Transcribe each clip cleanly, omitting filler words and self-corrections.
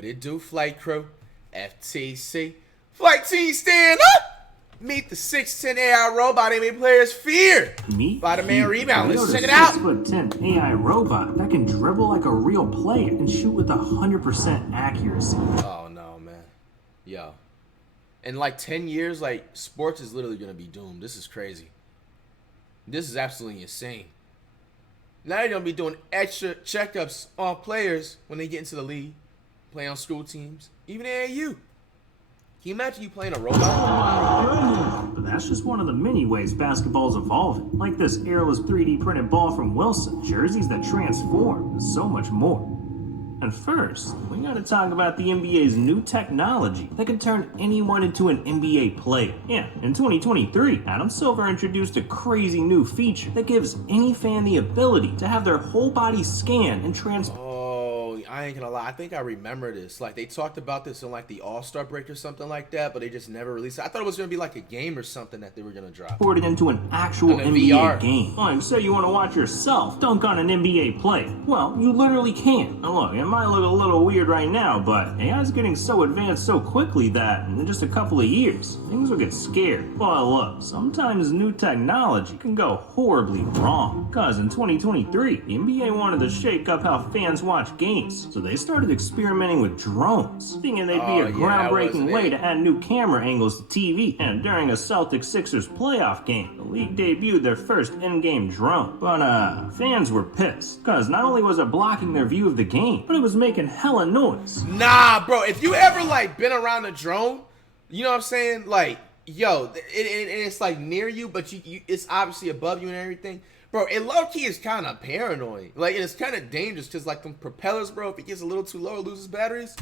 What it do, flight crew? FTC. Flight team stand up! Meet the 6'10 AI robot NBA players fear. Meet By the man Heat, rebound. Let's Toyota's check it out. 6'10" AI robot that can dribble like a real player and shoot with 100% accuracy. Oh no, man. Yo. In like 10 years, like, sports is literally gonna be doomed. This is crazy. This is absolutely insane. Now they're gonna be doing extra checkups on players when they get into the league, play on school teams, even AAU. Can you imagine you playing a robot? But that's just one of the many ways basketball's evolving, like this airless 3D printed ball from Wilson, jerseys that transform, and so much more. And first, we gotta talk about the NBA's new technology that can turn anyone into an NBA player. Yeah, in 2023, Adam Silver introduced a crazy new feature that gives any fan the ability to have their whole body scanned and transformed. Oh, I ain't gonna lie. I think I remember this. Like, they talked about this in like the All-Star break or something like that, but they just never released it. I thought it was gonna be like a game or something that they were gonna drop. It into an actual And a NBA VR. game. Like, say you want to watch yourself dunk on an NBA player. Well, you literally can. Now look, it might look a little weird right now, but AI's getting so advanced so quickly that in just a couple of years, things will get scared. But look, sometimes new technology can go horribly wrong. Cause in 2023, the NBA wanted to shake up how fans watch games, so they started experimenting with drones, thinking they'd be Oh, a yeah, groundbreaking wasn't way it? to add new camera angles to TV. And during a Celtics-Sixers playoff game, the league debuted their first in-game drone. But fans were pissed, cause not only was it blocking their view of the game, but it was making hella noise. Nah, bro. If you ever like been around a drone, you know what I'm saying? Like, yo, it's like near you, but you it's obviously above you and everything. Bro, it low-key is kind of paranoid. Like, it's kind of dangerous because, like, them propellers, bro, if it gets a little too low, it loses batteries.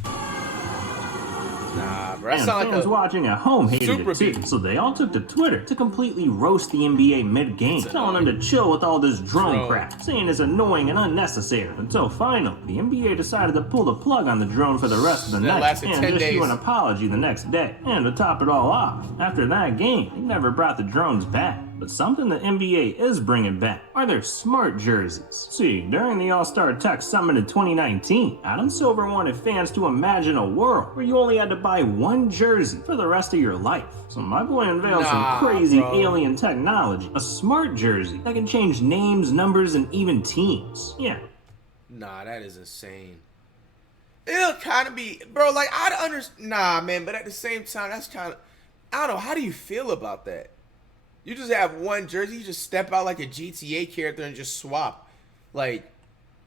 Nah, bro. That And sound fans like watching at home hated super it too, beat. so they all took to Twitter to completely roast the NBA mid-game, telling them to chill with all this drone crap, saying it's annoying and unnecessary. Until finally, the NBA decided to pull the plug on the drone for the rest of the That night lasted and 10 issue days. an apology the next day. And to top it all off, after that game, they never brought the drones back. But something the NBA is bringing back are their smart jerseys. See, during the All-Star Tech Summit in 2019, Adam Silver wanted fans to imagine a world where you only had to buy one jersey for the rest of your life. So my boy unveiled Nah, some crazy bro. alien technology, a smart jersey that can change names, numbers, and even teams. Yeah. Nah, that is insane. It'll kind of be, bro, like, I'd understand. Nah, man, but at the same time, that's kind of, I don't know. How do you feel about that? You just have one jersey, you just step out like a GTA character and just swap. Like,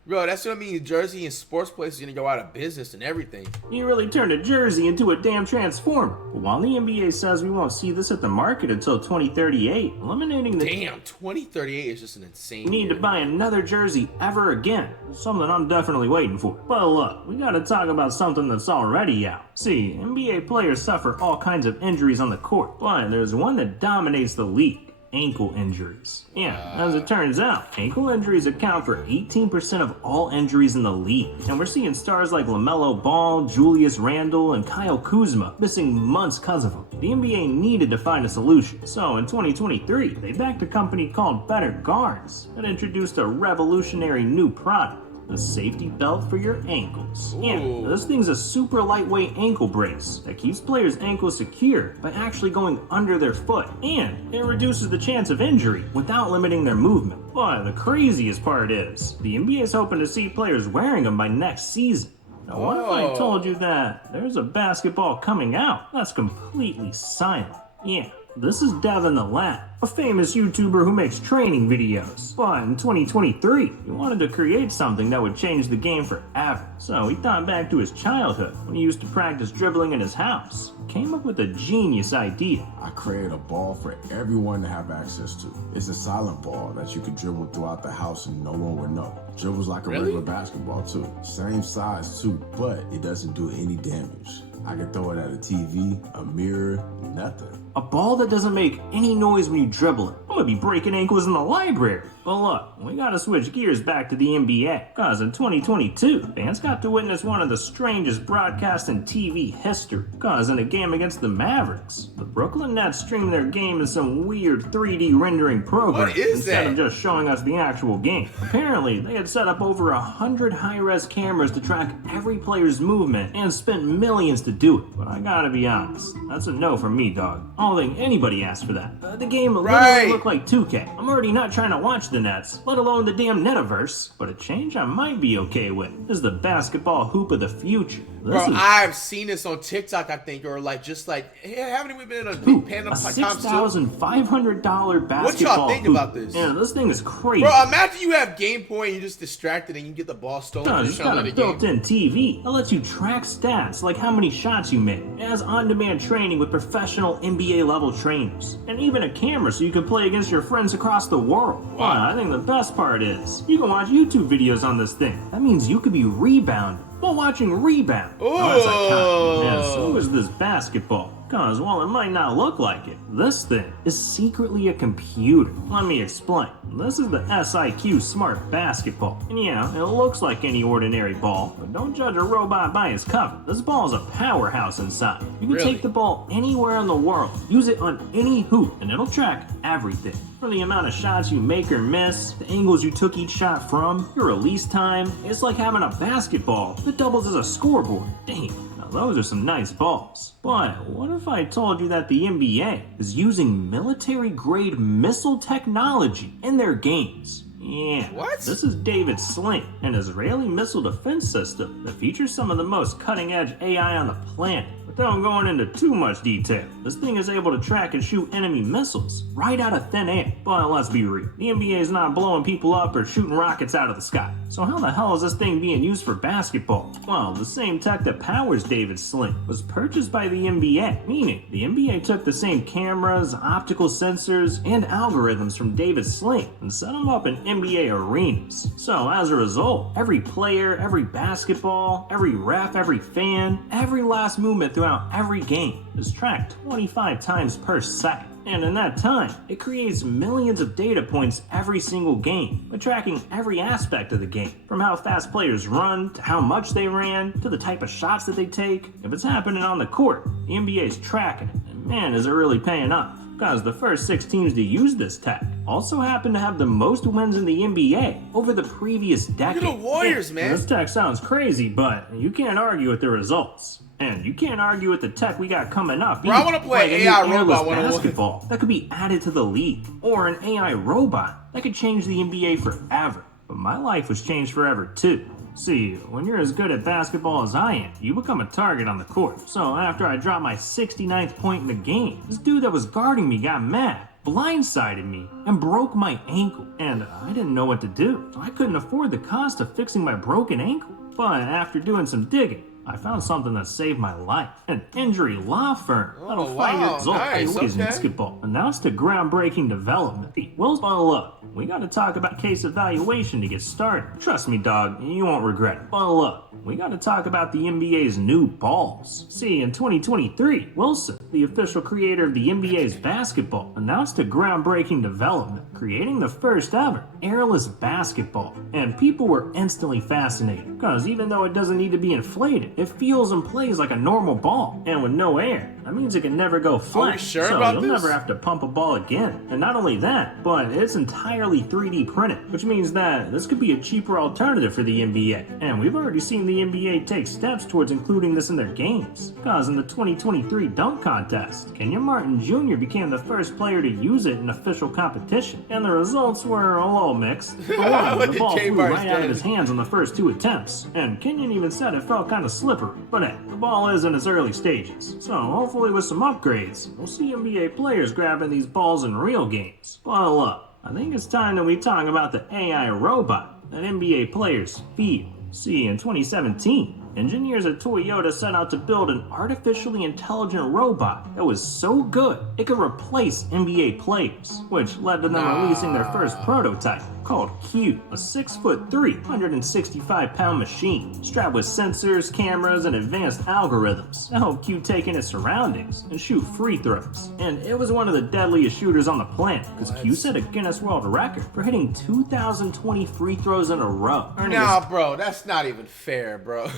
bro, that's what I mean. Jersey and sports places are going to go out of business and everything. You really turned a jersey into a damn transformer. But while the NBA says we won't see this at the market until 2038, eliminating the Damn, 2038 is just an insane need to year. buy another jersey ever again. Something I'm definitely waiting for. But look, we gotta talk about something that's already out. See, NBA players suffer all kinds of injuries on the court, but there's one that dominates the league. Ankle injuries. Yeah, as it turns out, ankle injuries account for 18% of all injuries in the league. And we're seeing stars like LaMelo Ball, Julius Randle, and Kyle Kuzma missing months because of them. The NBA needed to find a solution. So in 2023, they backed a company called Better Guards that introduced a revolutionary new product. A safety belt for your ankles. Yeah, Ooh. this thing's a super lightweight ankle brace that keeps players' ankles secure by actually going under their foot, and it reduces the chance of injury without limiting their movement. But the craziest part is, the NBA is hoping to see players wearing them by next season. Now, what if I told you that there's a basketball coming out that's completely silent? Yeah, this is Devin the Lad, a famous YouTuber who makes training videos. But in 2023, he wanted to create something that would change the game forever. So he thought back to his childhood when he used to practice dribbling in his house. Came up with a genius idea. I created a ball for everyone to have access to. It's a silent ball that you can dribble throughout the house and no one would know. Dribbles like a Really? regular basketball too. Same size too, but it doesn't do any damage. I can throw it at a TV, a mirror, nothing. A ball that doesn't make any noise when you dribble it. I'm gonna be breaking ankles in the library. But look, we gotta switch gears back to the NBA, cause in 2022, fans got to witness one of the strangest broadcasts in TV history, cause in a game against the Mavericks, the Brooklyn Nets streamed their game in some weird 3D rendering program instead of just showing us the actual game. Apparently, they had set up over 100 high-res cameras to track every player's movement and spent millions to do it, but I gotta be honest, that's a no from me, dog. I don't think anybody asked for that. The game literally looked like 2K. I'm already not trying to watch the Nets, let alone the damn Netaverse. But a change I might be okay with is the basketball hoop of the future. I've seen this on TikTok, I think, or like just like, hey, haven't we been in a big Panda Times too? $6,500 basketball What y'all think hoop. about this? Yeah, this thing is crazy. Bro, imagine you have game point and you're just distracted and you get the ball stolen. It's got a built-in TV that lets you track stats like how many shots you make. It has on-demand training with professional NBA-level trainers, and even a camera so you can play against your friends across the world. Wow. But I think the best part is you can watch YouTube videos on this thing. That means you could be rebounding while watching Rebound. That's iconic. And so is this basketball. Cause while it might not look like it, this thing is secretly a computer. Let me explain. This is the SIQ Smart Basketball. And yeah, it looks like any ordinary ball, but don't judge a robot by its cover. This ball is a powerhouse inside. You can take the ball anywhere in the world, use it on any hoop, and it'll track everything. From the amount of shots you make or miss, the angles you took each shot from, your release time. It's like having a basketball that doubles as a scoreboard. Damn. Those are some nice balls. But what if I told you that the NBA is using military-grade missile technology in their games? Yeah, this is David Sling, an Israeli missile defense system that features some of the most cutting-edge AI on the planet. Without going into too much detail, this thing is able to track and shoot enemy missiles right out of thin air. But let's be real, the NBA is not blowing people up or shooting rockets out of the sky. So how the hell is this thing being used for basketball? Well, the same tech that powers David Sling was purchased by the NBA, meaning the NBA took the same cameras, optical sensors, and algorithms from David Sling and set them up in NBA arenas. So as a result, every player, every basketball, every ref, every fan, every last movement throughout every game is tracked 25 times per second. And in that time, it creates millions of data points every single game by tracking every aspect of the game, from how fast players run, to how much they ran, to the type of shots that they take. If it's happening on the court, the NBA is tracking it, and man, is it really paying off. Because the first 6 teams to use this tech also happen to have the most wins in the NBA over the previous decade. Look at the Warriors, man. This tech sounds crazy, but you can't argue with the results. And you can't argue with the tech we got coming up. Bro, I want to play AI Robot 101. Basketball that could be added to the league, or an AI robot that could change the NBA forever. But my life was changed forever too. See, when you're as good at basketball as I am, you become a target on the court. So after I dropped my 69th point in the game, this dude that was guarding me got mad, blindsided me, and broke my ankle. And I didn't know what to do. I couldn't afford the cost of fixing my broken ankle. But after doing some digging, I found something that saved my life. An injury law firm that'll fight results basketball. Announced a groundbreaking development. Well, buckle up. We gotta talk about case evaluation to get started. Trust me, dog, you won't regret it. Buckle up. We gotta talk about the NBA's new balls. See, in 2023, Wilson, the official creator of the NBA's basketball, announced a groundbreaking development, creating the first ever airless basketball. And people were instantly fascinated, because even though it doesn't need to be inflated, it feels and plays like a normal ball. And with no air, that means it can never go flat. Are we sure so about you'll this? never have to pump a ball again. And not only that, but it's entirely 3D printed, which means that this could be a cheaper alternative for the NBA. And we've already seen the NBA take steps towards including this in their games. Because in the 2023 dunk contest, Kenyon Martin Jr. became the first player to use it in official competition. And the results were a little mixed. For one, the ball flew right out of his hands on the first 2 attempts. And Kenyon even said it felt kind of slippery. But hey, the ball is in its early stages. So hopefully with some upgrades, we'll see NBA players grabbing these balls in real games. Buckle up. I think it's time that we talk about the AI robot that NBA players feel. See, in 2017, engineers at Toyota set out to build an artificially intelligent robot that was so good it could replace NBA players, which led to them releasing their first prototype, called Q, a 6'3", 165-pound machine, strapped with sensors, cameras, and advanced algorithms to help Q take in its surroundings and shoot free throws. And it was one of the deadliest shooters on the planet, because Q set a Guinness World Record for hitting 2,020 free throws in a row. Nah, bro, that's not even fair, bro.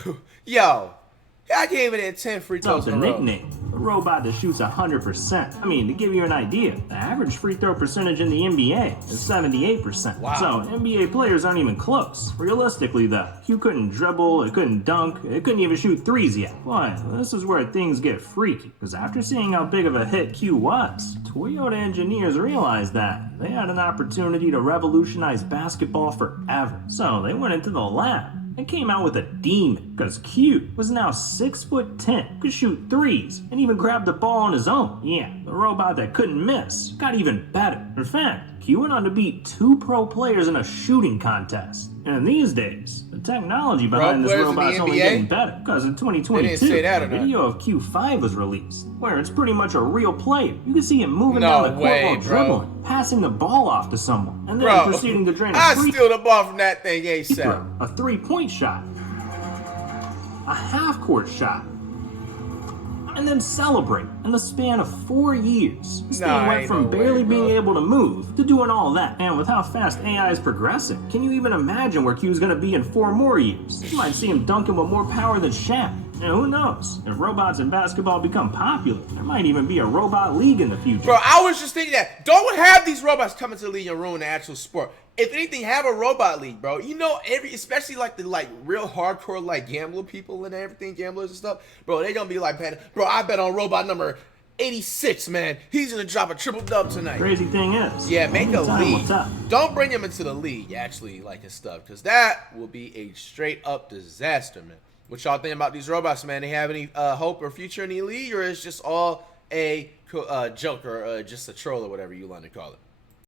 Yo, I can't even hit 10 free throws in a row. Nickname, the robot that shoots 100%. I mean, to give you an idea, the average free throw percentage in the NBA is 78%. Wow. So NBA players aren't even close. Realistically, though, Q couldn't dribble, it couldn't dunk, it couldn't even shoot threes yet. But this is where things get freaky, because after seeing how big of a hit Q was, Toyota engineers realized that they had an opportunity to revolutionize basketball forever. So they went into the lab and came out with a demon, because Q was now 6'10", could shoot threes, and even grab the ball on his own. Yeah, the robot that couldn't miss got even better. In fact, Q went on to beat 2 pro players in a shooting contest. And these days, the technology behind this robot is only getting better, because in 2022, a video of Q5 was released, where it's pretty much a real player. You can see him moving down the court while dribbling, passing the ball off to someone, and then proceeding to drain a free steal the ball from that thing ASAP. A 3-point shot, a half-court shot, and then celebrate in the span of 4 years. This thing went from barely being able to move to doing all that. And with how fast AI is progressing, can you even imagine where Q's gonna be in 4 more years? You might see him dunking with more power than Shaq. And who knows? If robots in basketball become popular, there might even be a robot league in the future. Bro, I was just thinking that. Don't have these robots come into the league and ruin the actual sport. If anything, have a robot league, bro. You know, especially like the real hardcore gambler people and everything, gamblers and stuff, bro. They gonna be like, bro, I bet on robot number 86, man. He's gonna drop a triple dub tonight. Crazy thing is, yeah, make a league. Don't bring him into the league, actually, and stuff, because that will be a straight up disaster, man. What y'all think about these robots, man? They have any hope or future in the league, or is just all a joke or just a troll or whatever you want to call it?